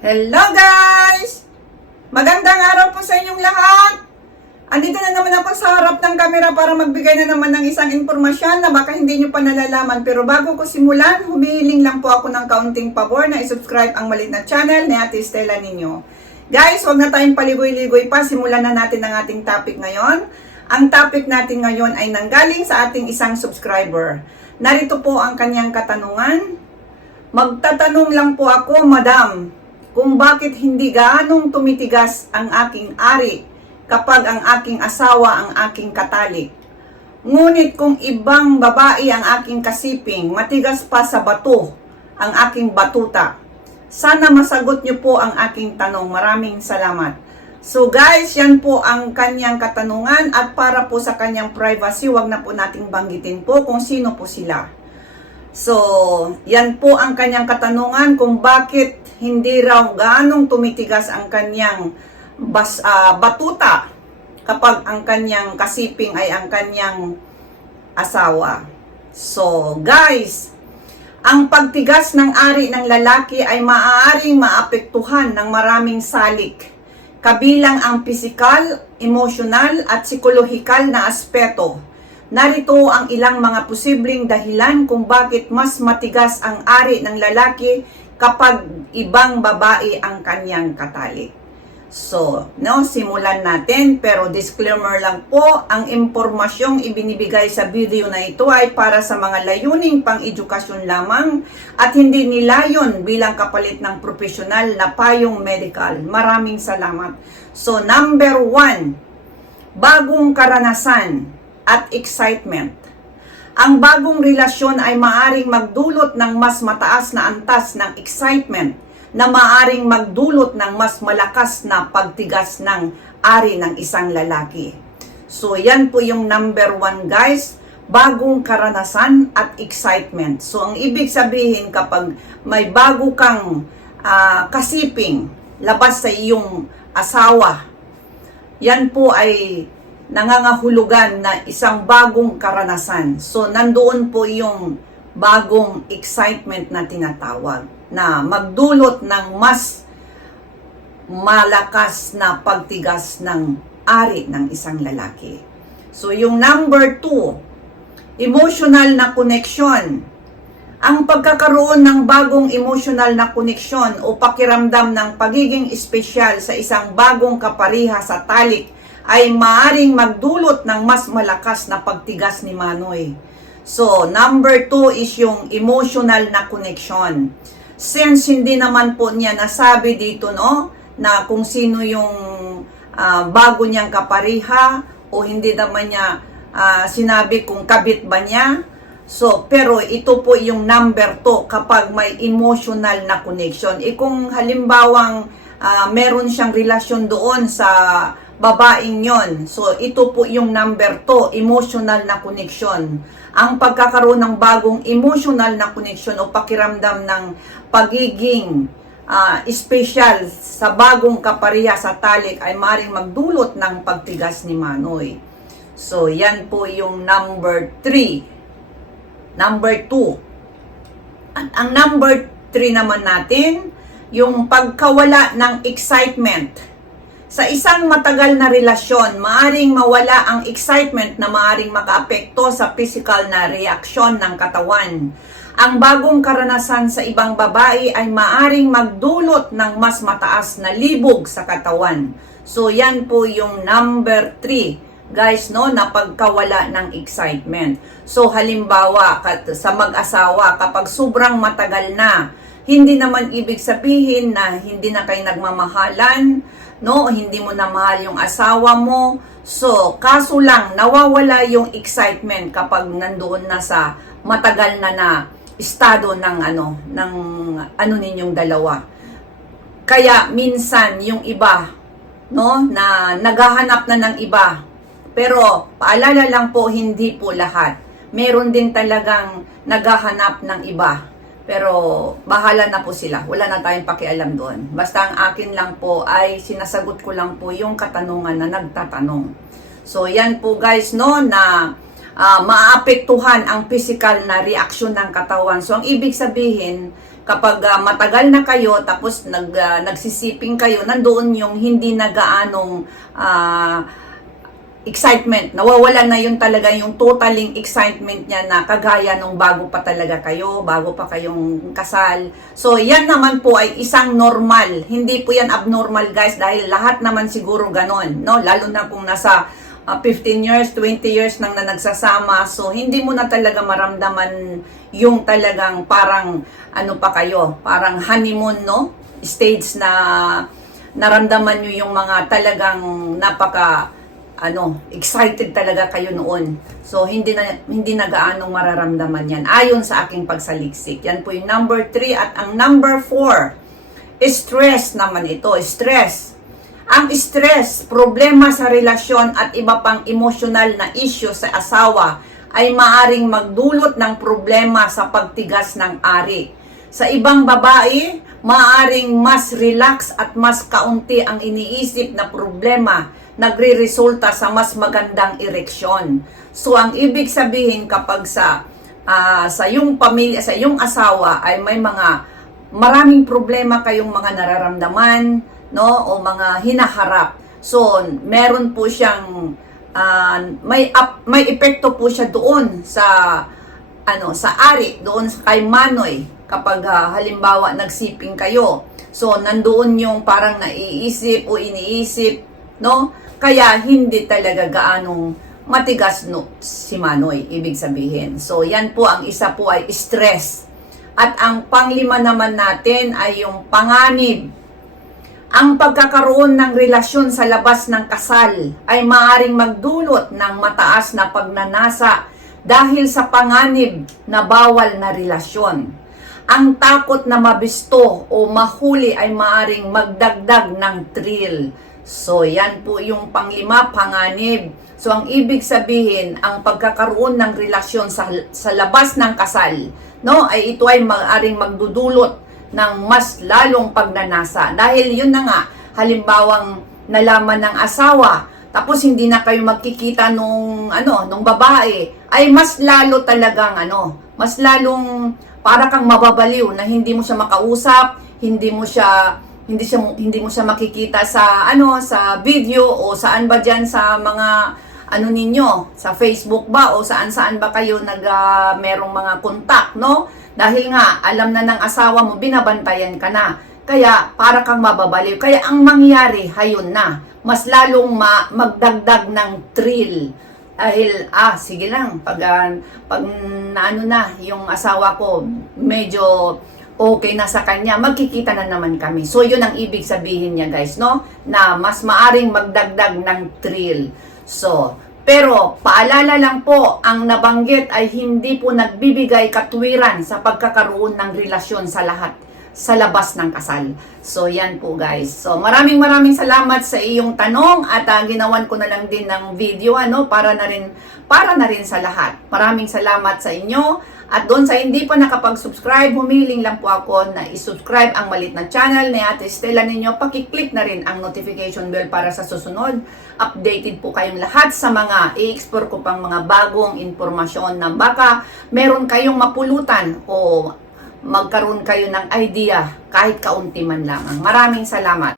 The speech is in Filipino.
Hello guys! Magandang araw po sa inyong lahat! Andito na naman ako sa harap ng camera para magbigay na naman ng isang impormasyon na baka hindi nyo pa nalalaman. Pero bago ko simulan, humihiling lang po ako ng kaunting pabor na isubscribe ang malit na channel ni Ate Stella ninyo. Guys, huwag na tayong paligoy-ligoy pa. Simulan na natin ang ating topic ngayon. Ang topic natin ngayon ay nanggaling sa ating isang subscriber. Narito po ang kanyang katanungan. Magtatanong lang po ako, madam, kung bakit hindi gaanong tumitigas ang aking ari kapag ang aking asawa ang aking katalik. Ngunit kung ibang babae ang aking kasiping, matigas pa sa bato ang aking batuta. Sana masagot niyo po ang aking tanong. Maraming salamat. So guys, yan po ang kanyang katanungan at para po sa kanyang privacy, wag na po nating banggitin po kung sino po sila. So, yan po ang kanyang katanungan kung bakit hindi raw ganong tumitigas ang kanyang bas, ah, batuta kapag ang kanyang kasiping ay ang kanyang asawa. So, guys, ang pagtigas ng ari ng lalaki ay maaaring maapektuhan ng maraming salik, kabilang ang pisikal, emosyonal at psikolohikal na aspeto. Narito ang ilang mga posibleng dahilan kung bakit mas matigas ang ari ng lalaki kapag ibang babae ang kanyang katalik. So, no, simulan natin pero disclaimer lang po, ang impormasyong ibinibigay sa video na ito ay para sa mga layuning pang-edukasyon lamang at hindi nilayon bilang kapalit ng profesional na payong medical. Maraming salamat. So, number one, bagong karanasan at excitement. Ang bagong relasyon ay maaring magdulot ng mas mataas na antas ng excitement na maaring magdulot ng mas malakas na pagtigas ng ari ng isang lalaki. So yan po yung number one guys, bagong karanasan at excitement. So ang ibig sabihin kapag may bago kang ah, kasiping labas sa iyong asawa, yan po ay nangangahulugan na isang bagong karanasan. So, nandoon po yung bagong excitement na tinatawag na magdulot ng mas malakas na pagtigas ng ari ng isang lalaki. So, yung number two, emotional na connection. Ang pagkakaroon ng bagong emotional na koneksyon o pakiramdam ng pagiging espesyal sa isang bagong kapariha sa talik ay maaring magdulot ng mas malakas na pagtigas ni Manoy. So, number two is yung emotional na connection. Since hindi naman po niya nasabi dito, no, na kung sino yung ah, bago niyang kapariha o hindi naman niya ah, sinabi kung kabit ba niya. So, pero ito po yung number two kapag may emotional na connection. E kung halimbawang ah, meron siyang relasyon doon sa babaeng yon. So, ito po yung number 2, emotional na connection. Ang pagkakaroon ng bagong emotional na connection o pakiramdam ng pagiging ah, special sa bagong kapariha sa talik ay maring magdulot ng pagtigas ni Manoy. So, yan po yung number 3. Number 2. At ang number 3 naman natin, yung pagkawala ng excitement sa isang matagal na relasyon, maaring mawala ang excitement na maaring makaapekto sa physical na reaksyon ng katawan. Ang bagong karanasan sa ibang babae ay maaring magdulot ng mas mataas na libog sa katawan. So yan po yung number 3 guys no na pagkawala ng excitement. So halimbawa sa mag-asawa kapag sobrang matagal na, hindi naman ibig sabihin na hindi na kayo nagmamahalan, no? Hindi mo na mahal yung asawa mo. So, kaso lang nawawala yung excitement kapag nandoon na sa matagal na na estado ng ano ng ano ninyong dalawa. Kaya minsan yung iba no na naghahanap na ng iba. Pero paalala lang po hindi po lahat. Meron din talagang naghahanap ng iba. Pero bahala na po sila. Wala na tayong pakialam doon. Basta ang akin lang po ay sinasagot ko lang po yung katanungan na nagtatanong. So yan po guys no na ah, maapektuhan ang physical na reaksyon ng katawan. So ang ibig sabihin kapag ah, matagal na kayo tapos nag ah, nagsisiping kayo nandoon yung hindi na gaanong ah, excitement. Nawawala na yun talaga yung totaling excitement niya na kagaya nung bago pa talaga kayo, bago pa kayong kasal. So, yan naman po ay isang normal. Hindi po yan abnormal guys dahil lahat naman siguro ganon. No? Lalo na kung nasa ah, 15 years, 20 years nang na nagsasama. So, hindi mo na talaga maramdaman yung talagang parang ano pa kayo, parang honeymoon, no? Stage na naramdaman nyo yung mga talagang napaka ano, excited talaga kayo noon. So, hindi na, hindi na gaanong mararamdaman yan. Ayon sa aking pagsaliksik. Yan po yung number 3. At ang number 4, stress naman ito. Stress. Ang stress, problema sa relasyon at iba pang emosyonal na issue sa asawa ay maaring magdulot ng problema sa pagtigas ng ari. Sa ibang babae, maaring mas relax at mas kaunti ang iniisip na problema nagre-resulta sa mas magandang ereksyon. So ang ibig sabihin kapag sa ah, sa yung pamilya, sa yung asawa ay may mga maraming problema kayong mga nararamdaman, no, o mga hinaharap. So meron po siyang ah, may up, may epekto po siya doon sa ano sa ari doon kay Manoy kapag ah, halimbawa nagsiping kayo. So nandoon yung parang naiisip o iniisip, no? Kaya hindi talaga gaanong matigas no si Manoy, ibig sabihin. So yan po ang isa po ay stress. At ang panglima naman natin ay yung panganib. Ang pagkakaroon ng relasyon sa labas ng kasal ay maaring magdulot ng mataas na pagnanasa dahil sa panganib na bawal na relasyon. Ang takot na mabisto o mahuli ay maaring magdagdag ng thrill. So, yan po yung panglima, panganib. So, ang ibig sabihin, ang pagkakaroon ng relasyon sa, sa labas ng kasal, no, ay ito ay maaring magdudulot ng mas lalong pagnanasa. Dahil yun na nga, halimbawang nalaman ng asawa, tapos hindi na kayo magkikita nung ano, nung babae, ay mas lalo talagang ano, mas lalong para kang mababaliw na hindi mo siya makausap, hindi mo siya hindi siya hindi mo siya makikita sa ano sa video o saan ba diyan sa mga ano ninyo sa Facebook ba o saan saan ba kayo nag ah, merong mga contact no? Dahil nga alam na ng asawa mo binabantayan ka na. Kaya para kang mababaliw. Kaya ang mangyari hayon na. Mas lalong ma- magdagdag ng thrill dahil ah sige lang pag ah, pag naano na yung asawa ko medyo okay na sa kanya, magkikita na naman kami. So, yun ang ibig sabihin niya, guys, no? Na mas maaring magdagdag ng thrill. So, pero paalala lang po, ang nabanggit ay hindi po nagbibigay katwiran sa pagkakaroon ng relasyon sa lahat sa labas ng kasal. So, yan po guys. So, maraming maraming salamat sa iyong tanong at ah, ginawan ko na lang din ng video ano para na rin para na rin sa lahat. Maraming salamat sa inyo. At doon sa hindi pa nakapag-subscribe, humiling lang po ako na i-subscribe ang malit na channel ni Ate Stella ninyo. Pakiclick na rin ang notification bell para sa susunod. Updated po kayong lahat sa mga i-explore ko pang mga bagong informasyon na baka meron kayong mapulutan o magkaroon kayo ng idea kahit kaunti man lamang. Maraming salamat.